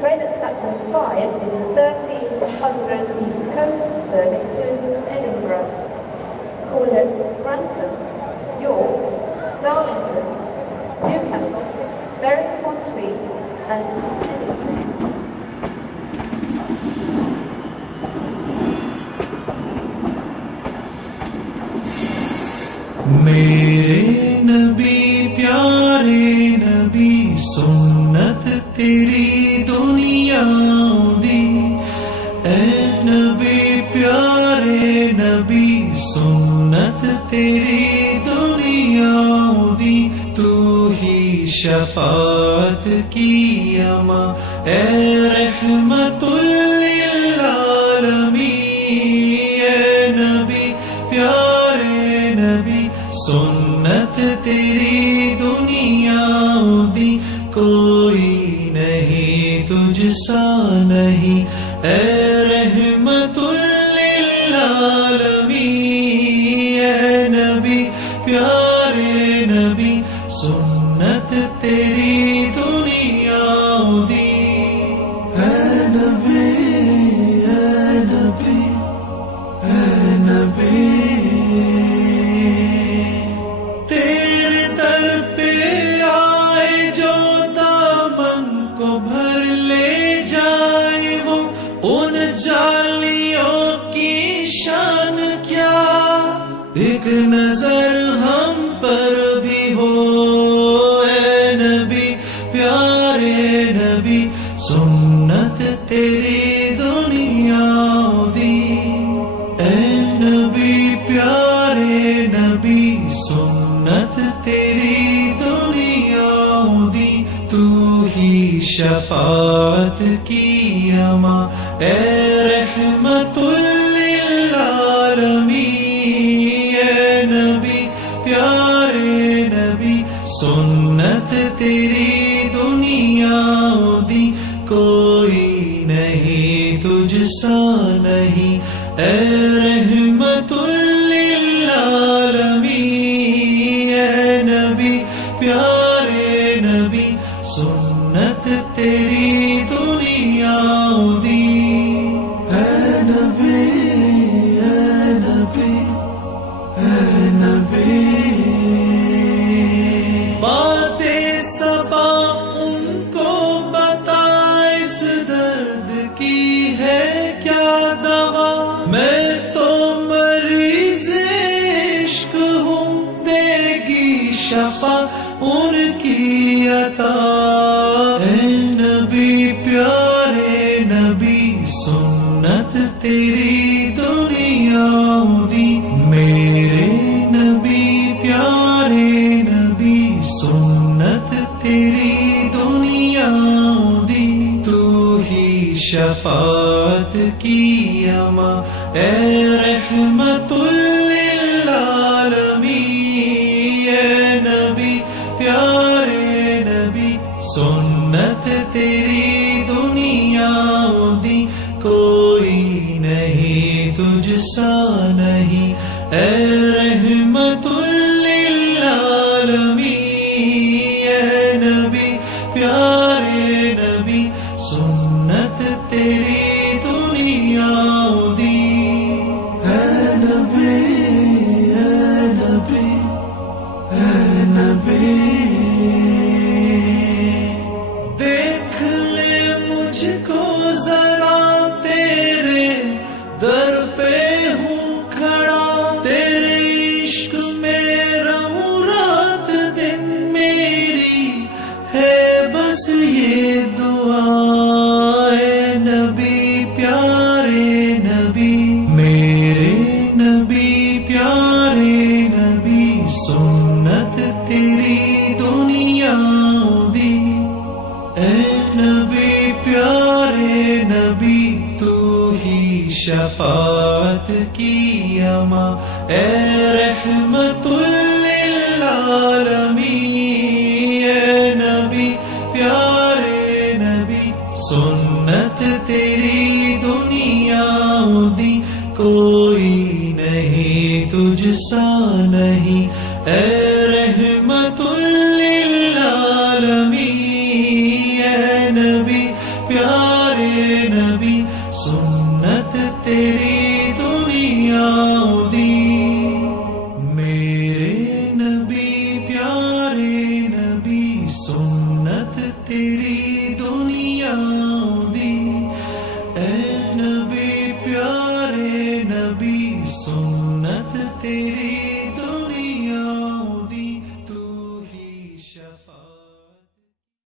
train at platform 5 is the 1300 East Coast service to Edinburgh. Call at Grantham, York, Darlington, Newcastle, Berwick-upon-Tweed and Edinburgh. میرے نبی پیارے نبی سنت تیری دنیا دی، اے نبی پیارے نبی سنت تیری دنیا دی، تو ہی شفاعت کی اما اے رحمت للعالمین، اے نبی پیارے نبی سنت تیری دنیا دی، کوئی نہیں تجھ سا نہیں، اے رحمت للعالمین، اے نبی پیارے نبی سنت تیری دنیا دی، اے نبی اے نبی اے نبی، ایک نظر ہم پر بھی ہو، اے نبی پیارے نبی سنت تیری دنیا دی، اے نبی پیارے نبی سنت تیری دنیا دی، تو ہی شفاعت کی اما اے رحمت للعالمین، نبی پیارے نبی سنت تیری دنیا دی، کوئی نہیں تجھ سا نہیں، اے رحمت للعالمین، اے نبی پیارے نبی سنت تیری دنیا دی، اے نبی اے نبی اے نبی، باتیں صبا ان کو بتا اس درد کی ہے کیا دوا، میں تو مریض عشق ہوں، دے گی شفا ان کی عطا، اے نبی پیارے نبی سنت تیری دنیا دی، میرے نبی پیارے نبی سنت تیری دنیا دی، تو ہی شفاعت کی اما اے رحمت للعالمین، اے نبی پیارے نبی سنت تیری دنیا دی، کوئی نہیں تجھ سا نہیں، اے رحمت للعالمین، اے نبی پیارے نبی سنت تیری دنیا دی، اے نبی اے نبی اے نبی، دیکھ لے مجھ کو ذرا تیرے در پہ ہوں کھڑا، تیرے عشق میں رہوں رات دن، میری ہے بس یہ دعا، اے نبی پیارے نبی، میرے نبی پیارے نبی سنت تیری دنیا دی، اے نبی پیارے نبی تو ہی شفاعت کی اما اے رحمت للعالمین، اے نبی پیارے نبی سنت تیری دنیا دی، کوئی نہیں تجھ سا نہیں، اے رحمت للعالمین، اے نبی پیارے تیری